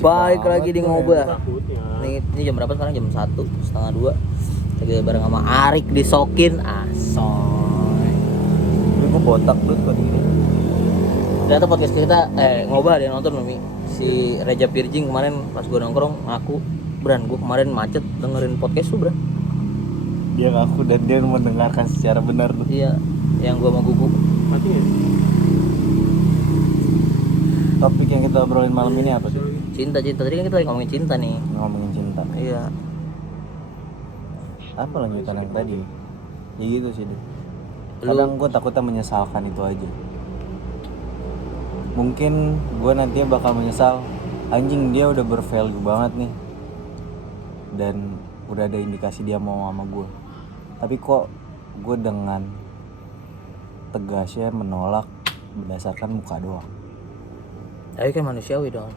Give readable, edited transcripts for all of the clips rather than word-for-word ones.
Baik lagi di ngobah. Ini jam berapa sekarang? Jam 1, setengah 2. Lagi bareng sama Arik di Sokin. Asoy. Gue botak tuh kok ini. Ternyata podcast kita ngobah dia nonton Mami. Si Reja Pirjing kemarin pas gue nongkrong ngaku, Bran, gue kemarin macet dengerin podcast lu, Bran. Dia ngaku dan dia mendengarkan secara benar tuh. Iya, yang gue mau gugup. Mati ya? Topik yang kita obrolin malam ini apa sih? Cinta. Tadi kan kita lagi ngomongin cinta nih. Ngomongin cinta. Iya. Apa lanjutan yang tadi? Ya gitu sih deh. Lu- Kadang gue takutnya menyesalkan itu aja. Mungkin gue nantinya bakal menyesal. Anjing, dia udah bervalue banget nih. Dan udah ada indikasi dia mau sama gue. Tapi kok gue dengan tegasnya menolak berdasarkan muka doang. Tapi kan manusiawi dong.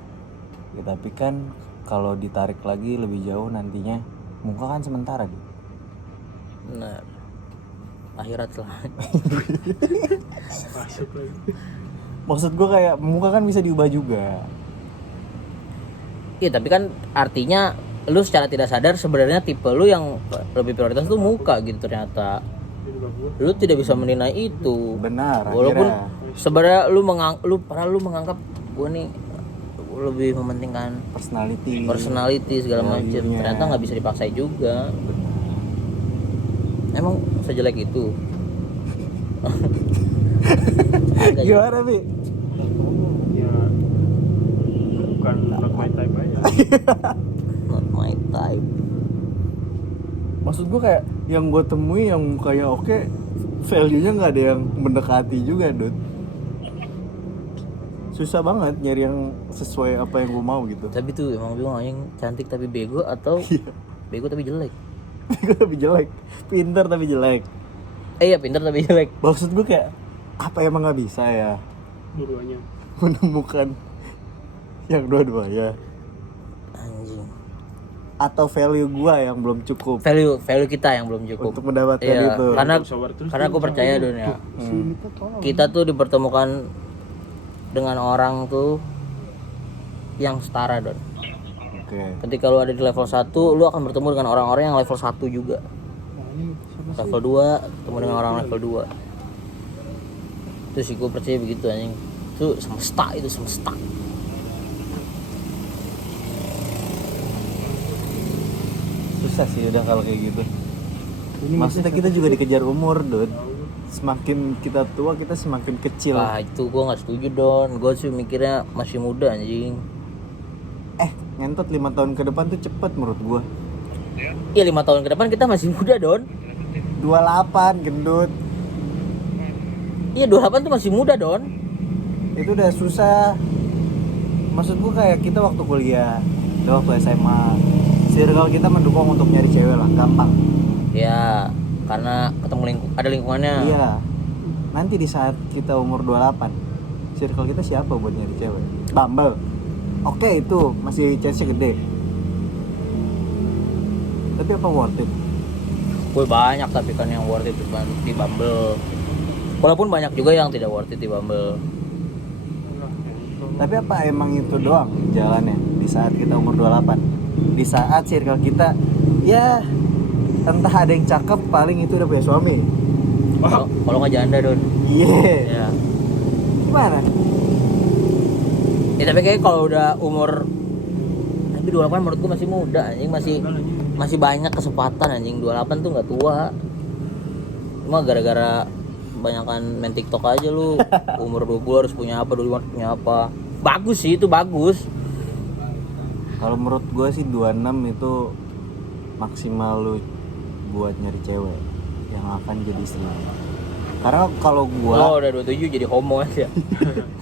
Ya, tapi kan kalau ditarik lagi lebih jauh nantinya muka kan sementara gitu. Benar. Akhirat lah. Masuk lagi. Maksud gue kayak muka kan bisa diubah juga. Iya, tapi kan artinya lu secara tidak sadar sebenarnya tipe lu yang lebih prioritas tuh muka gitu ternyata. Lu tidak bisa menilai itu. Benar. Walaupun akhirnya sebenarnya lu menganggap gue nih lebih mementingkan personality segala macam. Value-nya. Ternyata nggak bisa dipaksain juga. Emang sejelek itu. Gimana Bi? Ya bukan not my type aja. Not my type. Maksud gue kayak yang gue temui yang mukanya oke, value-nya nggak ada yang mendekati juga, Dut. Susah banget nyari yang sesuai apa yang gue mau gitu. Tapi tuh emang bingung yang cantik tapi bego atau bego tapi jelek. Gue tapi jelek, pintar tapi jelek. Iya, pintar tapi jelek. Maksud gue kayak apa emang nggak bisa ya Dua-duanya. menemukan yang dua-duanya? Anjing. Atau value gue yang belum cukup Value kita yang belum cukup. untuk mendapatkan Iya, itu. karena aku percaya Don ya. Kita tuh dipertemukan dengan orang tuh yang setara, Don. Oke. Ketika lu ada di level 1, lu akan bertemu dengan orang-orang yang level 1 juga. Level 2 ketemu dengan orang level 2. Itu sih gue percaya begitu anjing. Itu semesta. Susah sih udah kalau kayak gitu. Maksudnya kita juga dikejar umur, Dut. Semakin kita tua kita semakin kecil. Wah, itu gue nggak setuju Don. Gue sih mikirnya masih muda anjing. Ngentot 5 tahun ke depan tuh cepet menurut gua. Iya, 5 tahun ke depan kita masih muda Don. 28 gendut. Iya, 28 tuh masih muda Don. Itu udah susah. Maksud gua kayak kita waktu kuliah, waktu SMA, circle kita mendukung untuk nyari cewek lah, gampang. Ya, karena ketemu ada lingkungannya. Iya. Nanti di saat kita umur 28, circle kita siapa buat nyari cewek? Bumble. Oke, itu masih chance-nya gede. Tapi apa worth it? Gue banyak tapi kan yang worth it di Bumble. Walaupun banyak juga yang tidak worth it di Bumble. Tapi apa emang itu doang jalannya di saat kita umur 28? Di saat circle kita ya entah ada yang cakep, paling itu udah punya suami. Kalau nggak janda Don. Iya. Ya. Gimana? Ya tapi kayak kalau udah umur tapi 28 menurut gue masih muda anjing, masih banyak kesempatan anjing. 28 tuh nggak tua. Cuma gara-gara kebanyakan main TikTok aja lu. Umur 20 harus punya apa, 25 harus punya apa. Bagus sih, itu bagus. Kalau menurut gue sih 26 itu maksimal lu buat nyari cewek yang akan jadi istri. Karena kalau gua Oh, udah 27 jadi homo aja.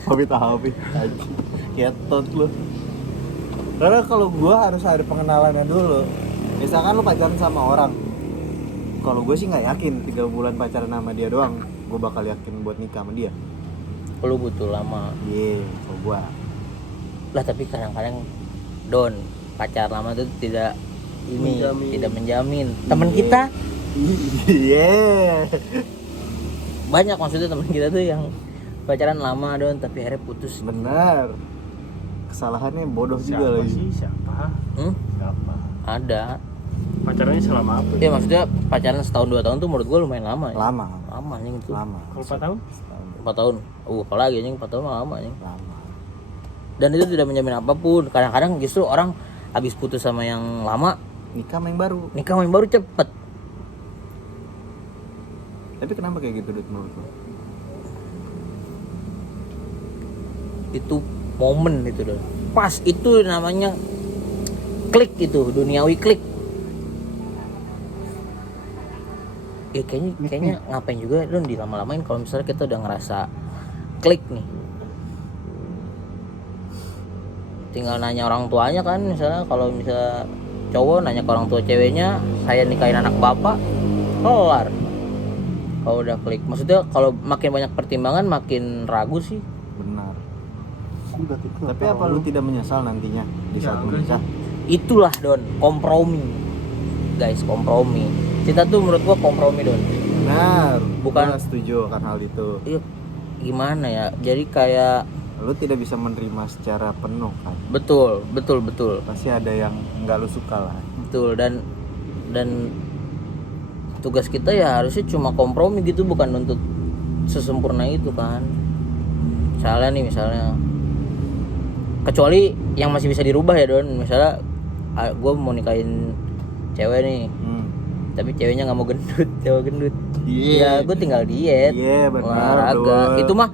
hobi anjing. Ketot lu. Karena kalau gua harus ada pengenalannya dulu. Misalkan lu pacaran sama orang. Kalau gue sih nggak yakin 3 bulan pacaran sama dia doang gue bakal yakin buat nikah sama dia. Lu butuh lama. Iya, kalau gua. Lah tapi kadang-kadang Don, pacar lama itu tidak menjamin. Temen kita Iya. banyak, maksudnya temen kita tuh yang pacaran lama Don tapi akhirnya putus. Benar. kesalahannya bodoh juga Siapa lagi. sih? Siapa? Hmm? Siapa? Ada. Pacarannya selama apa? Ya maksudnya pacaran setahun 2 tahun tuh menurut gue lumayan lama ya. Lama. Lama anjing itu. Lama. Kalau 4 tahun? 4 tahun. Apalagi anjing 4 tahun mah lama anjing. Lama. Dan itu tidak menjamin apapun. Kadang-kadang justru orang habis putus sama yang lama, Nikah main baru. nikah yang baru cepet. Tapi kenapa kayak gitu Dut menurut lo? Itu momen itu Don. Pas itu namanya klik itu, duniawi klik. Ya kayaknya ngapain juga Don dilama-lamain kalau misalnya kita udah ngerasa klik nih. Tinggal nanya orang tuanya kan, misalnya kalau misalnya cowok nanya ke orang tua ceweknya, saya nikahin anak bapak, kelar. Kalau udah klik, maksudnya kalau makin banyak pertimbangan makin ragu sih. Benar. Berarti Tapi apa lu tidak menyesal nantinya di Ya, saat enggak menikah? Itulah Don, kompromi. Guys, kompromi. Cinta tuh menurut gua kompromi Don. Benar. Bukan- Gua setuju akan hal itu. Iya, gimana ya? Jadi kayak Lu tidak bisa menerima secara penuh kan. betul. Pasti ada yang nggak lu suka lah. Betul dan tugas kita ya harusnya cuma kompromi gitu, bukan nuntut sesempurna itu kan. Misalnya kecuali yang masih bisa dirubah ya Don. Misalnya gue mau nikahin cewek nih, tapi ceweknya nggak mau gendut, cewek gendut. Ya gue tinggal diet, Iya, benar, olahraga. Dul. Itu mah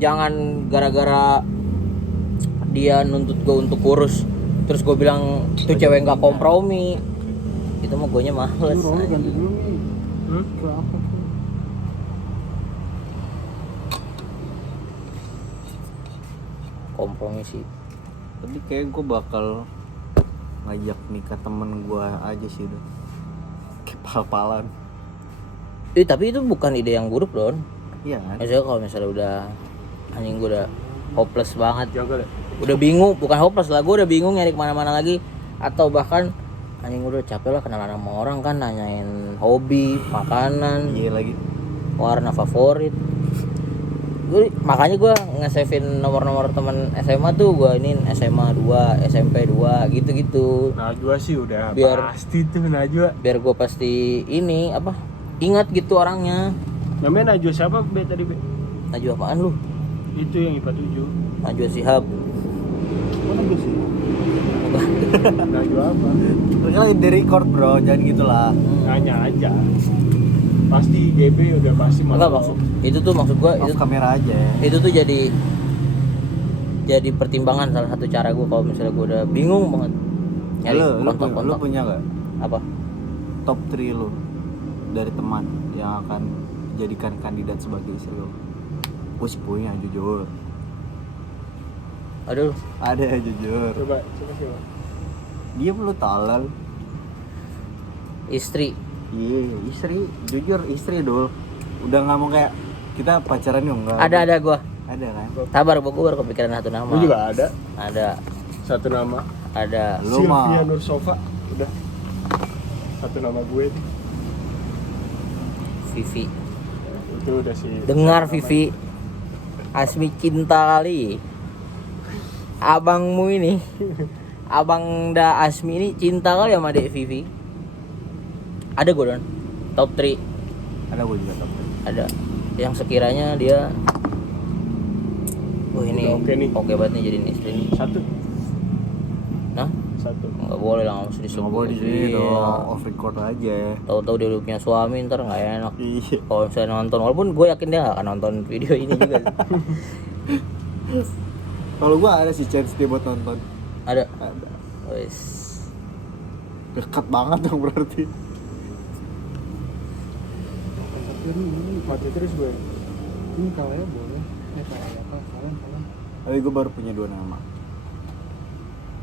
jangan gara-gara dia nuntut gue untuk kurus terus gue bilang tuh cewek nggak kompromi. Itu mah gue nya males. ganti dulu nih. Ke apa tuh? Kompromi sih. Tapi kayak gue bakal ngajak nikah temen gue aja sih Dut. Kayak pal-palan. Tapi itu bukan ide yang buruk Don. Iya kan? Maksudnya kalau misalnya udah anjing gue udah hopeless banget, Jaga deh. udah bingung, bukan hopeless lah, gue udah bingung nyari kemana-mana lagi, atau bahkan anjing gue udah capek lah kenalan sama orang kan, nanyain hobi, makanan, Iya lagi. warna favorit. Makanya gue nge-save-in nomor-nomor teman SMA tuh, gue ini SMA 2, SMP 2 gitu-gitu. Najwa sih udah Biar- pasti tuh Najwa. Biar gue pasti ini apa? Ingat gitu orangnya. Namanya Najwa siapa Be tadi Be? Najwa apaan lu? Itu yang IPA 7. Najwa Shihab. Mana Be sih? Najwa apa? Terus di record bro, jangan gitulah. Nanya aja. Pasti GB udah pasti Enggak maksud itu tuh maksud gua Off itu kamera aja. itu tuh jadi pertimbangan salah satu cara gua kalau misalnya gua udah bingung banget nyari Lu kontak-kontak. punya nggak Apa? top 3 lu dari teman yang akan dijadikan kandidat sebagai istri lu? Gue sih punya jujur. Aduh, Ada jujur. Coba siapa? Dia perlu talal. istri. Iya, istri, jujur istri dul. Udah nggak mau kayak kita pacaran yuk enggak? Ada gua. Ada kan? Sabar, gua baru kepikiran satu nama. Gue juga ada Ada. satu nama. Ada. Lu Sylvia mah Nur Sofa. Udah. Satu nama gue nih. Vivi. Itu udah sih. Dengar Vivi. Asmi cinta kali. Abangmu ini. Abang da Asmi ini cinta kali sama Dek Vivi. Ada gua Don. Top 3 ada gue juga top 3. ada. Yang sekiranya dia ini Udah oke nih. oke banget nih jadiin istri nih. Satu. Nah, Satu. nggak boleh lah, nggak usah disebut. Nggak boleh di sini Iya. dong, off record aja. Tahu-tahu dia udah punya suami, ntar nggak enak. Iya. Kalau saya nonton, walaupun gue yakin dia nggak akan nonton video ini juga. Kalau gue ada sih chance dia buat nonton. Ada. Ada. Wes. Dekat banget dong berarti. Mati terus gue. Ini kalau ya boleh. Kalau apa? Kalian. Tapi gue baru punya 2 nama.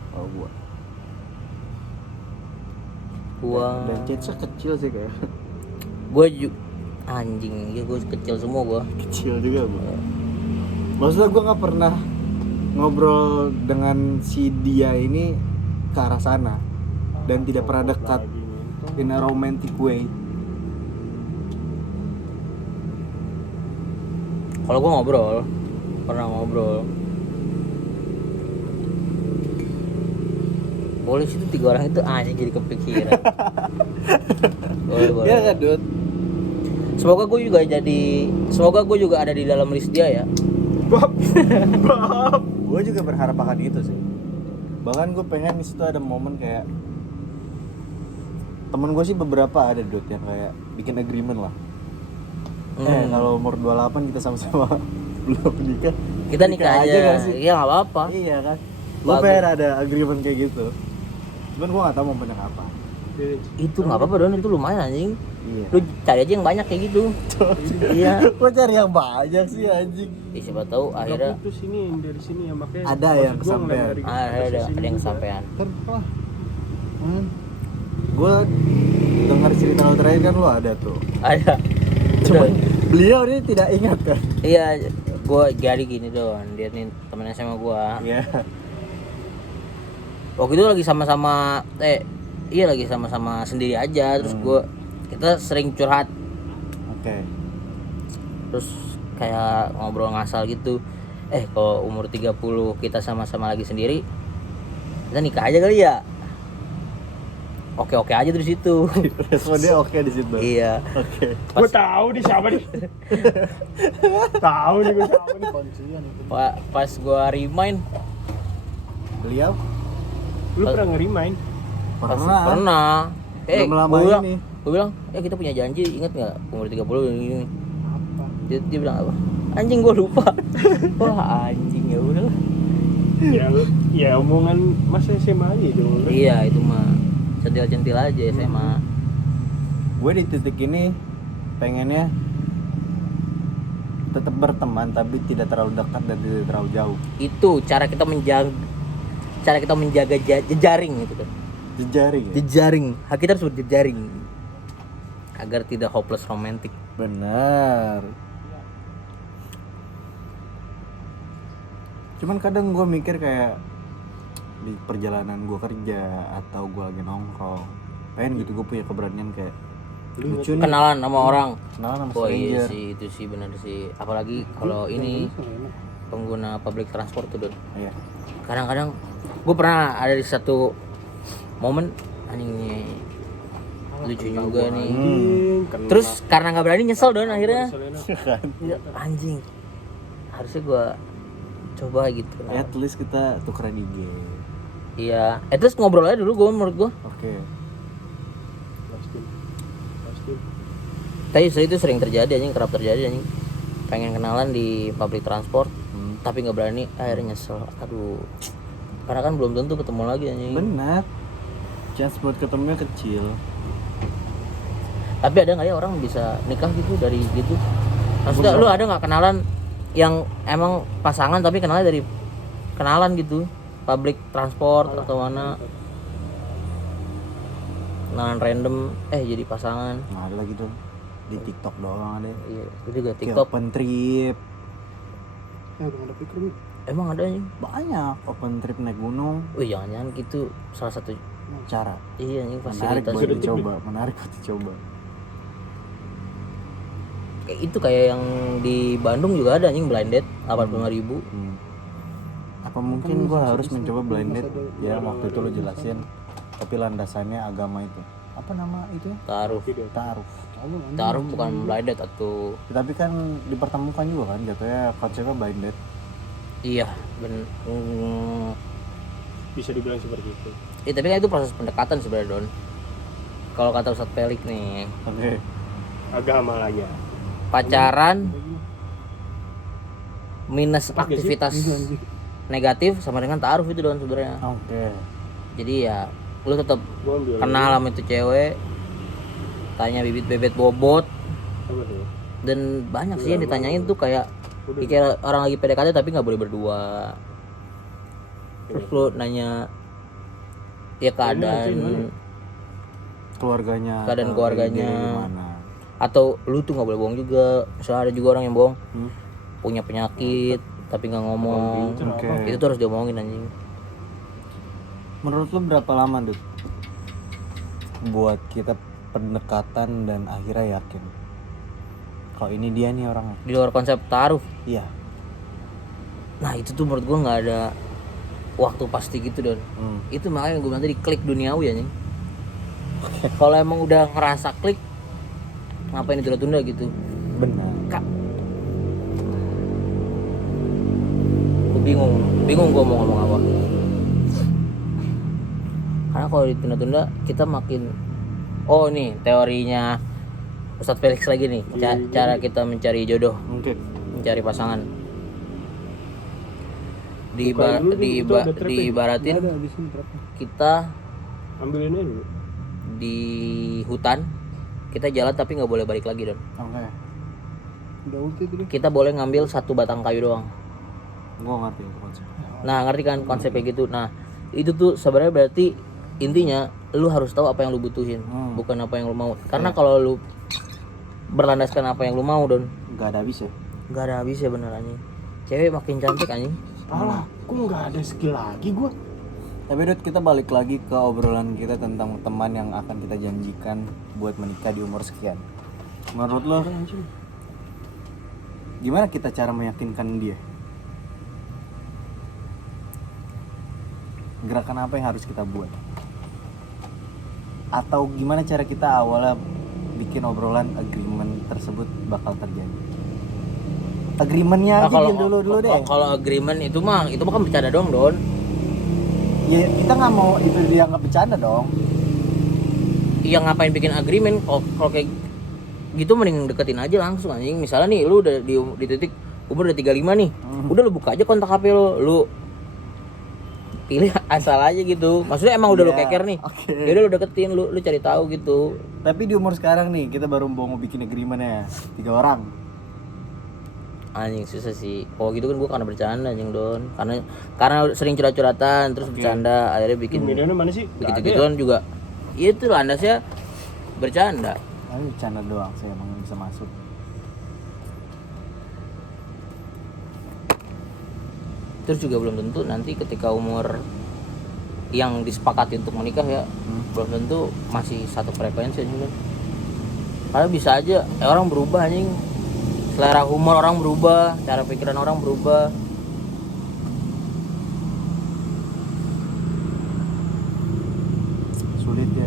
Kalau gue. Gua. Dan chance kecil sih kayak. Anjing, ya gue kecil semua gue. Kecil juga gue. Maksudnya gue nggak pernah ngobrol dengan si dia ini ke arah sana dan tidak pernah dekat in a romantic way. Kalau gue pernah ngobrol. Polisi itu 3 orang itu anjing jadi kepikiran. Boleh. Iya kan Dut? Semoga gue juga ada di dalam list dia ya. Gue juga berharap akan itu sih. Bahkan gue pengen di situ ada momen kayak temen gue sih beberapa ada Dut yang kayak bikin agreement lah. Kalau umur 28 kita sama-sama belum nikah. Kita nikah aja. nggak sih? Iya enggak apa-apa. Iya kan. Gue Bagus. pengen ada agreement kayak gitu. Cuman gue gak tahu momennya kapan. Itu enggak apa-apa Don, itu lumayan anjing. Iya. Lu cari aja yang banyak kayak gitu. Iya. Gue cari yang banyak sih anjing. Siapa tahu akhirnya putus ini yang dari sini ya makanya Ada maksud yang gua kesampean. ngeliat dari ada sini yang juga. kesampean. Terpah. Gue dengar cerita lo terakhir kan lo ada tuh. Ada. Cuman beliau ini tidak ingat kan? Iya, gue jadi gini Don, dia nih temennya sama gue. Iya. Waktu itu lagi sama-sama lagi sama-sama sendiri aja, terus kita sering curhat, Oke. terus kayak ngobrol ngasal gitu. Kalau umur 30 kita sama-sama lagi sendiri, kita nikah aja kali ya. Oke aja dari situ. Responnya oke di situ. Iya. Oke. Gue tahu nih siapa nih. Tahu nih gue siapa nih kuncian itu. Pas gue remind, Beliau Lu pernah nge-remind? pernah. Belum lama ini. Gue bilang, kita punya janji, ingat nggak umur 30 ini? Apa? Dia bilang apa? Anjing gue lupa. Wah anjing, ya udah. Ya omongan masa SMA aja dong. Iya itu mah centil-centil aja SMA. Gue di titik ini pengennya tetap berteman tapi tidak terlalu dekat dan tidak terlalu jauh. Itu cara kita menjaga jejaring gitu kan. Jejaring ya? Jejaring. Kita harus berjejaring agar tidak hopeless romantic. Benar. Cuman kadang gue mikir kayak di perjalanan gue kerja atau gue lagi nongkrong, pengen gitu gue punya keberanian kayak lucu nih, Kenalan sama orang. kenalan sama Oh iya stranger. sih, itu sih benar sih. Apalagi kalau ini pengguna public transport tuh Don. Iya. Kadang-kadang gue pernah ada di satu momen anjing nih lucu juga nih. Terus karena nggak berani nyesel Don akhirnya. Iya, anjing. Harusnya gue coba gitu. At least kita tukeran IG. Iya. Terus ngobrol aja dulu gue menurut gue. Oke. Pasti. Tapi itu sering terjadi anjing, kerap terjadi anjing. Pengen kenalan di public transport, tapi nggak berani, akhirnya nyesel. Aduh. Karena kan belum tentu ketemu lagi anjing. Benar. Chance buat ketemunya kecil. Tapi ada nggak ya orang bisa nikah gitu dari gitu? Maksudnya lu ada nggak kenalan yang emang pasangan tapi kenalnya dari kenalan gitu? Public transport atau mana? Kenalan random, jadi pasangan. Nggak ada lagi dong. Di TikTok doang ada. Iya, itu juga Kayak TikTok. open trip. Udah ada pikir nih. Emang ada anjing? Banyak open trip naik gunung. Wih, jangan-jangan gitu salah satu. Cara Iya anjing, menarik fasilitas. buat dicoba. Menarik buat dicoba. Kayak itu kayak yang di Bandung juga ada anjing blind date 85.000. Apa mungkin gue harus mencoba blind date ya waktu itu lo jelasin, tapi landasannya agama itu apa nama itu ya? Taruh. Taruh. Bukan blind date atau Tapi kan dipertemukan juga kan jatuhnya konsepnya blind date. iya Bisa dibilang seperti itu. tapi kan itu proses pendekatan sebenarnya Don. Kalau kata Ustadz Pelik nih, Oke. Agama lagi ya. pacaran minus aktivitas negatif sama dengan taruh itu Don sebenarnya. Oke. Jadi ya lu tetap Gua ambil. kenal sama itu cewek, tanya bibit-bibit bobot, Apa tuh? dan banyak sih yang ditanyain tuh kayak dikira orang lagi PDKT tapi nggak boleh berdua. Terus lu nanya ya keadaan Keluarganya. Keadaan atau keluarganya. dia gimana. atau lu tuh nggak boleh bohong juga. Misalnya ada juga orang yang bohong punya penyakit tapi nggak ngomong. Oke. Itu tuh harus diomongin anjing. Menurut lo berapa lama Dut buat kita pendekatan dan akhirnya yakin kalau ini dia nih orangnya? Di luar konsep taruh. Iya. Nah itu tuh menurut gua nggak ada waktu pasti gitu Don. Itu makanya gue bilang tadi klik duniawi anjing. Kalau emang udah ngerasa klik, ngapain ditunda-tunda gitu? Benar. Kak, gue bingung gue mau ngomong apa. Karena kalau ditunda-tunda kita makin, oh nih teorinya Ustadz Felix lagi nih, cara kita mencari jodoh, Mungkin. mencari pasangan. Bukain dulu nih, itu ada trap ya. Diibaratin Nggak ada, habis ini trap. kita Ambilin aja dulu. di hutan, kita jalan tapi nggak boleh balik lagi Don. Oke. Udah ulti tuh deh. Kita boleh ngambil satu batang kayu doang. Gua ngerti itu konsep. Nah ngerti kan konsepnya gitu. Nah itu tuh sebenarnya berarti intinya lu harus tahu apa yang lu butuhin, bukan apa yang lu mau. Karena kalau lu berlandaskan apa yang lu mau Don, Gak ada habis ya. nggak ada habisnya bener anjing. Cewek makin cantik anjing. Alah, kok nggak ada skill lagi gua? Tapi Dut, kita balik lagi ke obrolan kita tentang teman yang akan kita janjikan buat menikah di umur sekian. Menurut lo, gimana kita cara meyakinkan dia? Gerakan apa yang harus kita buat? Atau gimana cara kita awalnya bikin obrolan agreement tersebut bakal terjadi? Agreementnya aja dulu deh. Kalau agreement itu mah kan bercanda dong Don. Ya kita nggak mau itu dianggap bercanda dong. Iya ngapain bikin agreement? Kalau kayak gitu mending deketin aja langsung anjing. Misalnya nih lu udah di titik umur udah 35 nih. Udah lu buka aja kontak HP lu pilih asal aja gitu. Maksudnya emang udah lu keker nih. Okay. Ya udah lu deketin, lu cari tahu gitu. Tapi di umur sekarang nih kita baru mau bikin agreement ya 3 orang. Anjing susah sih. Oh gitu kan gua karena bercanda anjing Don. Karena sering curhat-curhatan terus bercanda akhirnya bikin Medianya mana sih? Nggak ada gitu-gituan juga. Itu landasnya bercanda. Tapi bercanda doang sih emang yang bisa masuk. Terus juga belum tentu nanti ketika umur yang disepakati untuk menikah ya belum tentu masih satu frekuensi anjing Don. Karena bisa aja orang berubah anjing. Selera humor orang berubah, cara pikiran orang berubah. Sulit ya.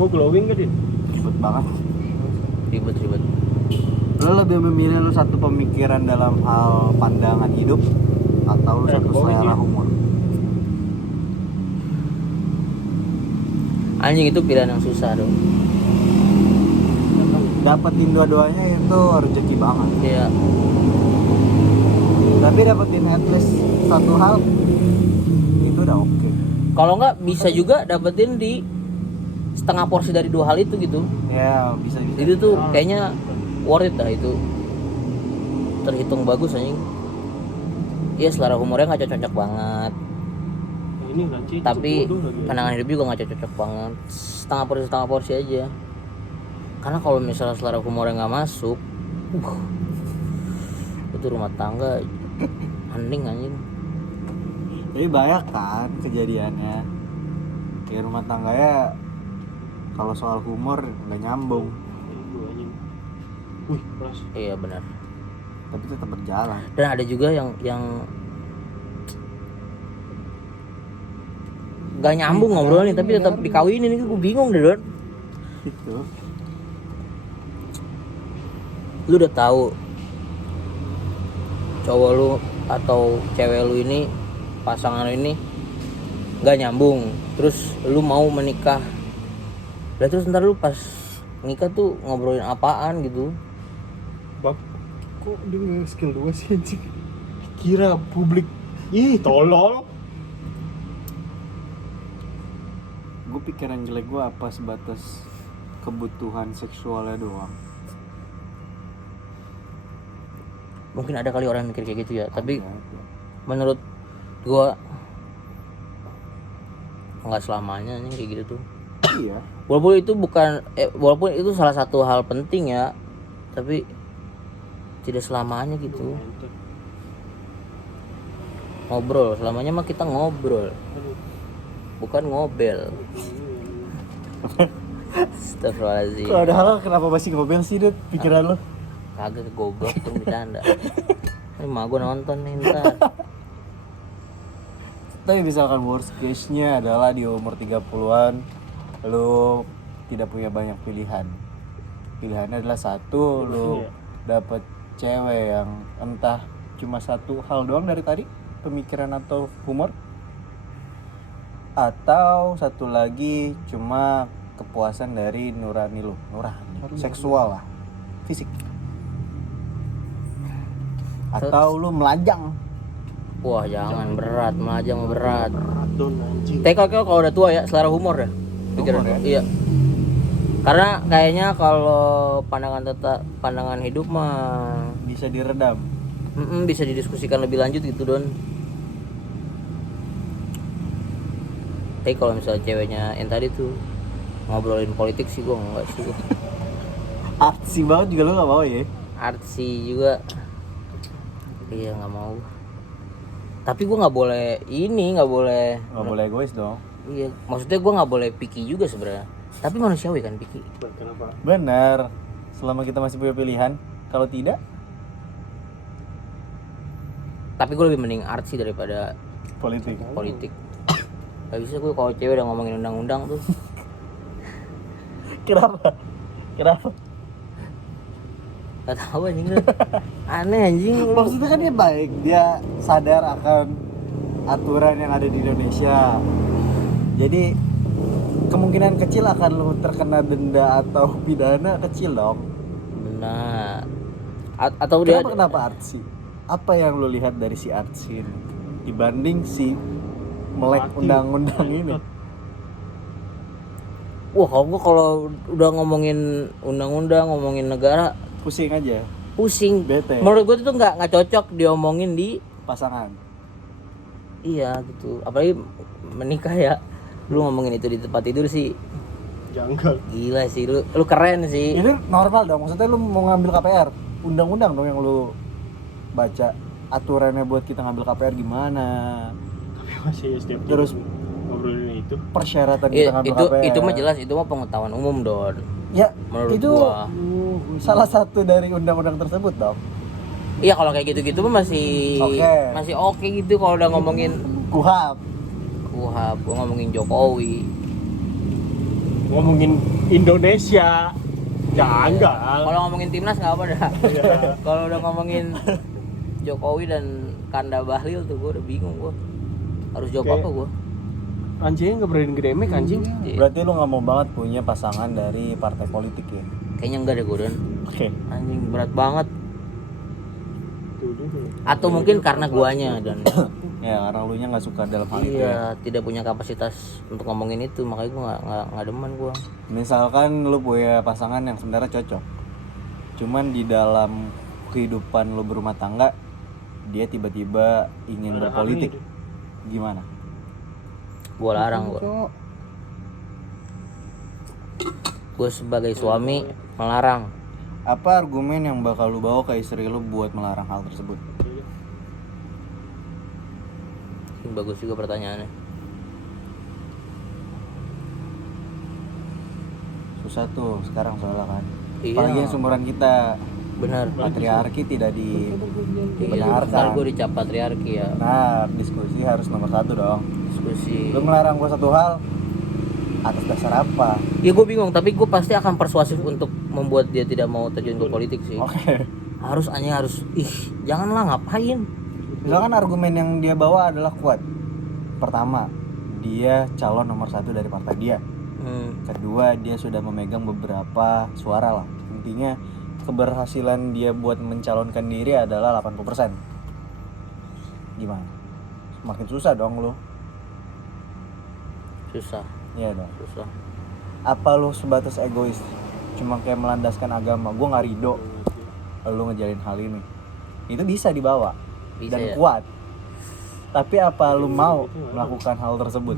Mau glowing gak Din? Ribet banget. Ribet. Lo lebih memilih lo satu pemikiran dalam hal pandangan hidup atau lo satu selera humor? Anjing itu pilihan yang susah dong. Dapetin dua-duanya itu rezeki banget. Iya. Tapi dapetin at least satu hal itu udah oke. Kalau nggak bisa juga dapetin di setengah porsi dari dua hal itu gitu. Ya bisa. Itu tuh kayaknya worth it dah itu. Terhitung bagus anjing. Iya selera humornya nggak cocok banget. Ini nanti Tapi pandangan hidup juga nggak cocok banget. Setengah porsi aja. Karena kalau misalnya selera humornya nggak masuk, itu rumah tangga hening anjing. Jadi banyak kan kejadiannya. Kayak rumah tangga ya kalau soal humor nggak nyambung. Wih, keras. Iya benar. Tapi tetap berjalan. Dan ada juga yang nggak nyambung ngobrolnya tapi tetap dikawinin. Itu gue bingung deh Don. Itu. Lu udah tahu cowok lu atau cewek lu ini, pasangan lu ini nggak nyambung, terus lu mau menikah, lah terus ntar lu pas nikah tuh ngobrolin apaan gitu? Bab, kok dia nggak skill 2 sih anjing? Kira publik, ih tolol. Gue pikiran jelek gue apa sebatas kebutuhan seksualnya doang. Mungkin ada kali orang yang mikir kayak gitu ya, tapi Ada. menurut gua nggak selamanya nih kayak gitu tuh. Iya. Walaupun itu salah satu hal penting ya, tapi tidak selamanya gitu. Ngobrol, selamanya mah kita ngobrol, bukan ngobel. Astagfirullahaladzim. Kalau ada hal kenapa masih ngobel sih Dut pikiran lo? Kagak goblok tuh bercanda. Ini mah gue nonton nih ntar. Tapi misalkan worst case-nya adalah di umur 30-an lu tidak punya banyak pilihan. Pilihannya adalah satu, lu dapet cewek yang entah cuma satu hal doang dari tadi, pemikiran atau humor, atau satu lagi cuma kepuasan dari nurani lu, seksual lah, fisik, atau lu melajang. Wah jangan berat, melajang berat. Don anjing. Tapi kalau udah tua ya selera humor ya. Pikiran Humor ya? iya. Karena kayaknya kalau pandangan hidup mah Bisa diredam. bisa didiskusikan lebih lanjut gitu Don. Tapi kalau misalnya ceweknya yang tadi tuh ngobrolin politik sih gua enggak sih. Artsy banget juga lu gak mau ya? Artsy juga. Iya nggak mau. Tapi gua nggak boleh Gak boleh egois dong. Iya, maksudnya gua nggak boleh picky juga sebenarnya. Tapi manusiawi kan picky. Kenapa? Benar. Selama kita masih punya pilihan. Kalau tidak, Tapi gue lebih mending artsy daripada politik. politik. Gak bisa gue kalau cewek udah ngomongin undang-undang tuh. Kenapa? Gak tahu anjing lu. Aneh anjing lu. Maksudnya kan dia baik. Dia sadar akan aturan yang ada di Indonesia. Jadi kemungkinan kecil akan lu terkena denda atau pidana kecil dong. Benar. Atau dia Kenapa artsy? Apa yang lu lihat dari si artsy ini dibanding si melek Mati. undang-undang ini? Wah, kalau udah ngomongin undang-undang, ngomongin negara, Pusing aja, pusing. bete, Menurut gue tuh nggak cocok diomongin di pasangan. iya gitu. Apalagi menikah ya. Lu ngomongin itu di tempat tidur sih Janggal. gila sih lu keren sih. Ini normal dong, maksudnya lu mau ngambil KPR, undang-undang dong yang lu baca aturannya buat kita ngambil KPR gimana, Tapi masih setiap Terus- ngobrolin itu. persyaratan kita ngambil KPR. Itu mah jelas, itu mah pengetahuan umum Don. Ya, Menurut itu gua. salah satu dari undang-undang tersebut dong. Iya kalau kayak gitu-gitu mah masih oke gitu kalau udah ngomongin KUHAP. gua ngomongin Jokowi. Ngomongin Indonesia. Janggal. Kalau ngomongin timnas nggak apa dah. Iya. Kalau udah ngomongin Jokowi dan Kanda Bahlil tuh gua udah bingung gua. Harus jawab Oke. apa gua? Anjing nggak berani gedemek anjing. Iya. Berarti lu nggak mau banget punya pasangan dari partai politik ya? Kayaknya enggak deh gua Don. Oke. Anjing berat banget. Tuh, tuh. Atau mungkin karena guanya dan Ya karena lu nya nggak suka dalam hal itu ya. iya tidak punya kapasitas untuk ngomongin itu, makanya gua nggak demen gua. Misalkan lu punya pasangan yang sebenarnya cocok, cuman di dalam kehidupan lu berumah tangga dia tiba-tiba ingin Ada berpolitik, ahli. gimana? Gua larang gua sebagai suami melarang. Apa argumen yang bakal lu bawa ke istri lu buat melarang hal tersebut? Ini bagus juga pertanyaannya. Susah tuh sekarang soalnya kan. Iya. Apalagi yang seumuran kita, Benar. patriarki tidak Ntar dibenarkan. gue dicap patriarki ya. Nah, diskusi harus nomor satu dong. Diskusi. Lu melarang gua satu hal atas dasar apa? Ya gue bingung, tapi gue pasti akan persuasif untuk membuat dia tidak mau terjun ke politik sih. Oke. Harus janganlah ngapain. Misalkan argumen yang dia bawa adalah kuat. Pertama, dia calon nomor satu dari partai dia. Kedua, dia sudah memegang beberapa suara lah. Intinya keberhasilan dia buat mencalonkan diri adalah 80%. Gimana? Makin susah dong lu. Susah, Iya dong. susah. Apa lu sebatas egois? Cuma kayak melandaskan agama. Gua nggak ridho lu ngejalin hal ini. Itu bisa dibawa Bisa dan ya? kuat. Tapi apa lu mau melakukan hal tersebut?